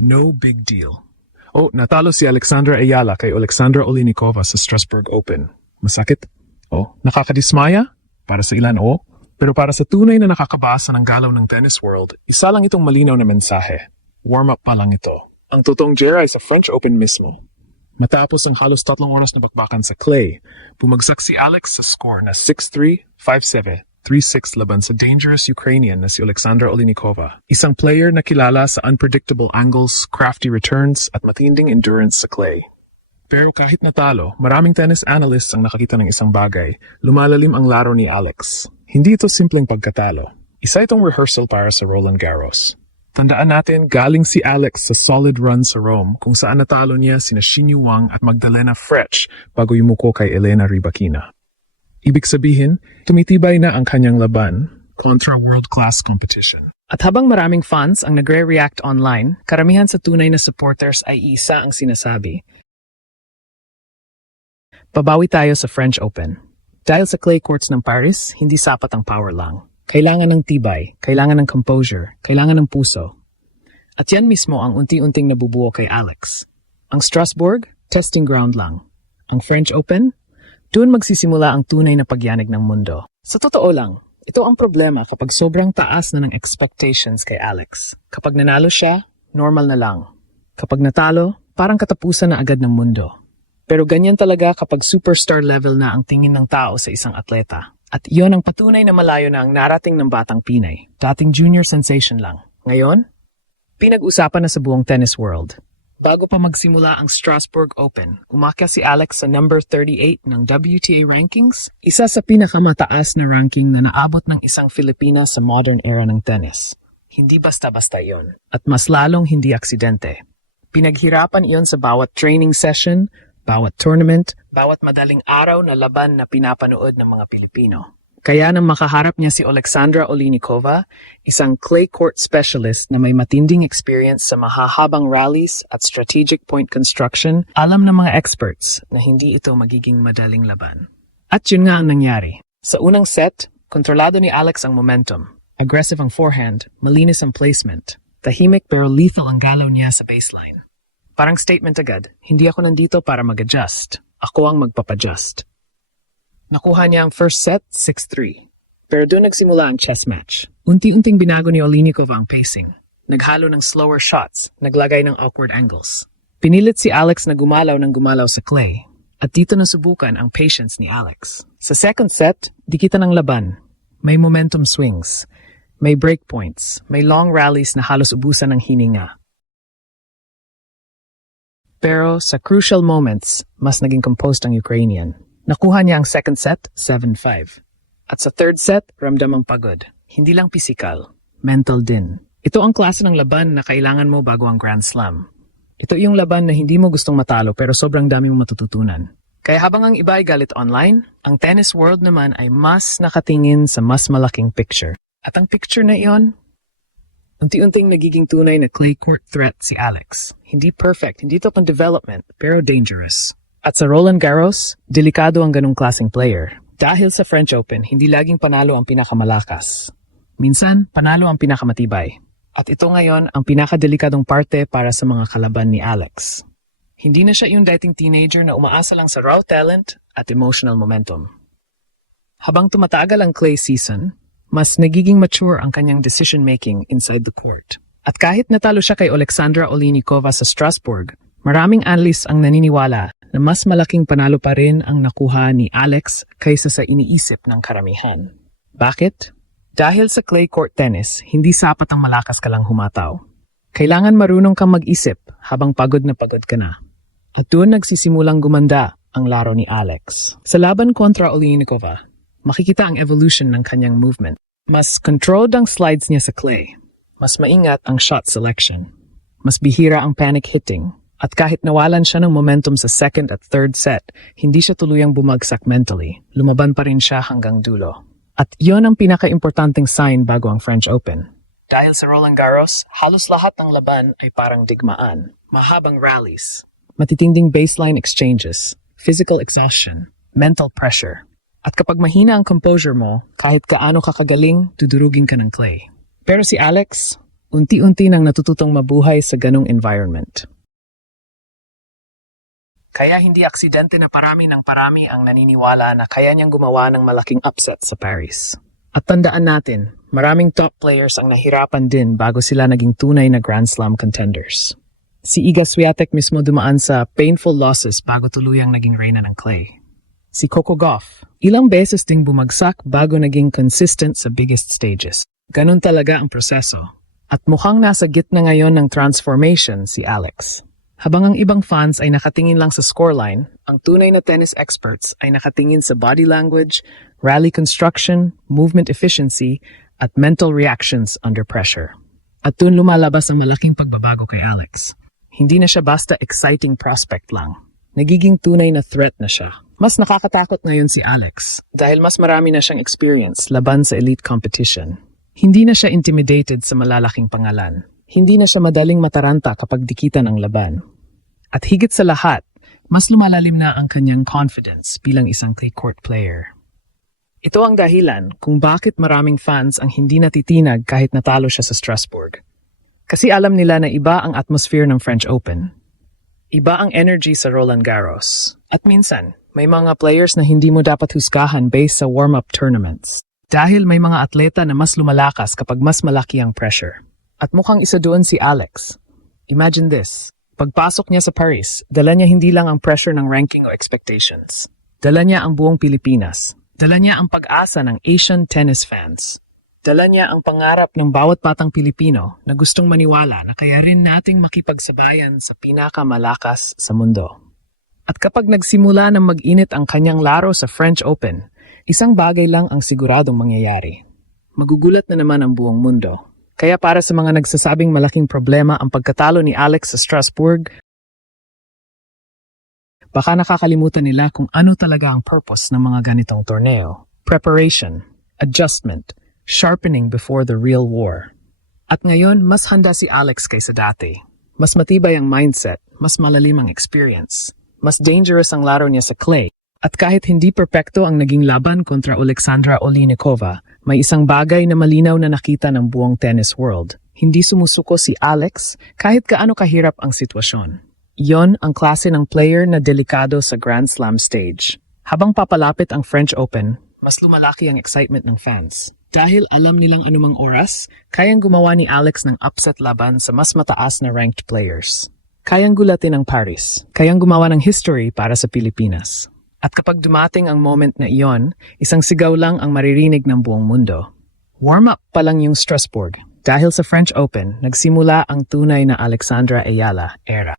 No big deal. Oh, natalo si Alexandra Ayala kay Alexandra Olinikova sa Strasbourg Open. Masakit? Oh, nakakadismaya? Para sa ilan, oo. Pero para sa tunay na nakakabasa ng galaw ng tennis world, isa lang itong malinaw na mensahe. Warm-up pa lang ito. Ang totoong gera ay sa French Open mismo. Matapos ang halos 3 oras na bakbakan sa clay, bumagsak si Alex sa score na 6-3, 5-7, 3-6 laban sa dangerous Ukrainian na si Alexandra Olinikova. Isang player na kilala sa unpredictable angles, crafty returns at matinding endurance sa clay. Pero kahit natalo, maraming tennis analysts ang nakakita ng isang bagay. Lumalalim ang laro ni Alex. Hindi ito simpleng pagkatalo. Isa itong rehearsal para sa Roland Garros. Tandaan natin, galing si Alex sa solid run sa Rome kung saan natalo niya sina Xinyu Wang at Magdalena Frech bago yumuko kay Elena Rybakina. Ibig sabihin, tumitibay na ang kanyang laban kontra world-class competition. At habang maraming fans ang nagre-react online, karamihan sa tunay na supporters ay isa ang sinasabi. Babawi tayo sa French Open. Dahil sa clay courts ng Paris, hindi sapat ang power lang. Kailangan ng tibay, kailangan ng composure, kailangan ng puso. At yan mismo ang unti-unting nabubuo kay Alex. Ang Strasbourg, testing ground lang. Ang French Open, doon magsisimula ang tunay na pagyanig ng mundo. Sa totoo lang, ito ang problema kapag sobrang taas na ng expectations kay Alex. Kapag nanalo siya, normal na lang. Kapag natalo, parang katapusan na agad ng mundo. Pero ganyan talaga kapag superstar level na ang tingin ng tao sa isang atleta. At iyon ang patunay na malayo na ang narating ng batang Pinay. Dating junior sensation lang. Ngayon, pinag-usapan na sa buong tennis world. Bago pa magsimula ang Strasbourg Open, umakyat si Alex sa number 38 ng WTA rankings, isa sa pinakamataas na ranking na naabot ng isang Filipina sa modern era ng tennis. Hindi basta-basta iyon. At mas lalong hindi aksidente. Pinaghirapan iyon sa bawat training session, bawat tournament, bawat madaling araw na laban na pinapanood ng mga Pilipino. Kaya nang makaharap niya si Alexandra Olinikova, isang clay court specialist na may matinding experience sa mahahabang rallies at strategic point construction, alam ng mga experts na hindi ito magiging madaling laban. At yun nga ang nangyari. Sa unang set, kontrolado ni Alex ang momentum. Aggressive ang forehand, malinis ang placement. Tahimik pero lethal ang galaw niya sa baseline. Parang statement agad, hindi ako nandito para mag-adjust. Ako ang magpapadjust. Nakuha niya ang first set, 6-3. Pero doon nagsimula ang chess match. Unti-unting binago ni Olinikova ang pacing. Naghalo ng slower shots, naglagay ng awkward angles. Pinilit si Alex na gumalaw ng gumalaw sa clay. At dito nasubukan ang patience ni Alex. Sa second set, dikitan ng laban. May momentum swings. May breakpoints. May long rallies na halos ubusan ng hininga. Pero sa crucial moments, mas naging composed ang Ukrainian. Nakuha niya ang second set, 7-5. At sa third set, ramdam ang pagod. Hindi lang pisikal, mental din. Ito ang klase ng laban na kailangan mo bago ang Grand Slam. Ito yung laban na hindi mo gustong matalo pero sobrang dami mong matututunan. Kaya habang ang iba ay galit online, ang tennis world naman ay mas nakatingin sa mas malaking picture. At ang picture na iyon, unti-unting nagiging tunay na clay court threat si Alex. Hindi perfect, hindi ito pang development, pero dangerous. At sa Roland Garros, delikado ang ganung klaseng player. Dahil sa French Open, hindi laging panalo ang pinakamalakas. Minsan, panalo ang pinakamatibay. At ito ngayon ang pinakadelikadong parte para sa mga kalaban ni Alex. Hindi na siya yung dating teenager na umaasa lang sa raw talent at emotional momentum. Habang tumatagal ang clay season, mas nagiging mature ang kanyang decision-making inside the court. At kahit natalo siya kay Alexandra Olinikova sa Strasbourg, maraming analysts ang naniniwala na mas malaking panalo pa rin ang nakuha ni Alex kaysa sa iniisip ng karamihan. Bakit? Dahil sa clay court tennis, hindi sapat ang malakas ka lang humataw. Kailangan marunong kang mag-isip habang pagod ka na. At doon nagsisimulang gumanda ang laro ni Alex. Sa laban kontra Olinikova, makikita ang evolution ng kanyang movement. Mas controlled ang slides niya sa clay. Mas maingat ang shot selection. Mas bihira ang panic hitting. At kahit nawalan siya ng momentum sa second at third set, hindi siya tuluyang bumagsak mentally. Lumaban pa rin siya hanggang dulo. At iyon ang pinaka-importanting sign bago ang French Open. Dahil sa Roland Garros, halos lahat ng laban ay parang digmaan. Mahabang rallies, matitinding baseline exchanges, physical exhaustion, mental pressure. At kapag mahina ang composure mo, kahit kaano ka kagaling, dudurugin ka ng clay. Pero si Alex, Unti-unti nang natututong mabuhay sa ganong environment. Kaya hindi aksidente na parami ang naniniwala na kaya niyang gumawa ng malaking upset sa Paris. At tandaan natin, maraming top players ang nahirapan din bago sila naging tunay na Grand Slam contenders. Si Iga Swiatek mismo dumaan sa painful losses bago tuluyang naging reyna ng clay. Si Coco Gauff, ilang beses ding bumagsak bago naging consistent sa biggest stages. Ganon talaga ang proseso. At mukhang nasa gitna ngayon ng transformation si Alex. Habang ang ibang fans ay nakatingin lang sa scoreline, ang tunay na tennis experts ay nakatingin sa body language, rally construction, movement efficiency, at mental reactions under pressure. At dun lumalabas ang malaking pagbabago kay Alex. Hindi na siya basta exciting prospect lang. Nagiging tunay na threat na siya. Mas nakakatakot ngayon si Alex dahil mas marami na siyang experience laban sa elite competition. Hindi na siya intimidated sa malalaking pangalan. Hindi na siya madaling mataranta kapag dikitan ang laban. At higit sa lahat, mas lumalalim na ang kanyang confidence bilang isang clay court player. Ito ang dahilan kung bakit maraming fans ang hindi natitinag kahit natalo siya sa Strasbourg. Kasi alam nila na iba ang atmosphere ng French Open. Iba ang energy sa Roland Garros. At minsan, may mga players na hindi mo dapat husgahan based sa warm-up tournaments. Dahil may mga atleta na mas lumalakas kapag mas malaki ang pressure. At mukhang isa doon si Alex. Imagine this. Pagpasok niya sa Paris, dala niya hindi lang ang pressure ng ranking o expectations. Dala niya ang buong Pilipinas. Dala niya ang pag-asa ng Asian tennis fans. Dala niya ang pangarap ng bawat batang Pilipino na gustong maniwala na kaya rin nating makipagsabayan sa pinakamalakas sa mundo. At kapag nagsimula ng mag-init ang kanyang laro sa French Open, isang bagay lang ang siguradong mangyayari. Magugulat na naman ang buong mundo. Kaya para sa mga nagsasabing malaking problema ang pagkatalo ni Alex sa Strasbourg, baka nakakalimutan nila kung ano talaga ang purpose ng mga ganitong torneo. Preparation, adjustment, sharpening before the real war. At ngayon, mas handa si Alex kaysa dati. Mas matibay ang mindset, mas malalim ang experience, mas dangerous ang laro niya sa clay. At kahit hindi perpekto ang naging laban kontra Alexandra Oleinikova, may isang bagay na malinaw na nakita ng buong tennis world. Hindi sumusuko si Alex kahit gaano kahirap ang sitwasyon. Iyon ang klase ng player na delikado sa Grand Slam stage. Habang papalapit ang French Open, mas lumalaki ang excitement ng fans. Dahil alam nilang anumang oras, kayang gumawa ni Alex ng upset laban sa mas mataas na ranked players. Kayang gulatin ang Paris, kayang gumawa ng history para sa Pilipinas. At kapag dumating ang moment na iyon, isang sigaw lang ang maririnig ng buong mundo. Warm-up pa lang yung Strasbourg. Dahil sa French Open, nagsimula ang tunay na Alexandra Ayala era.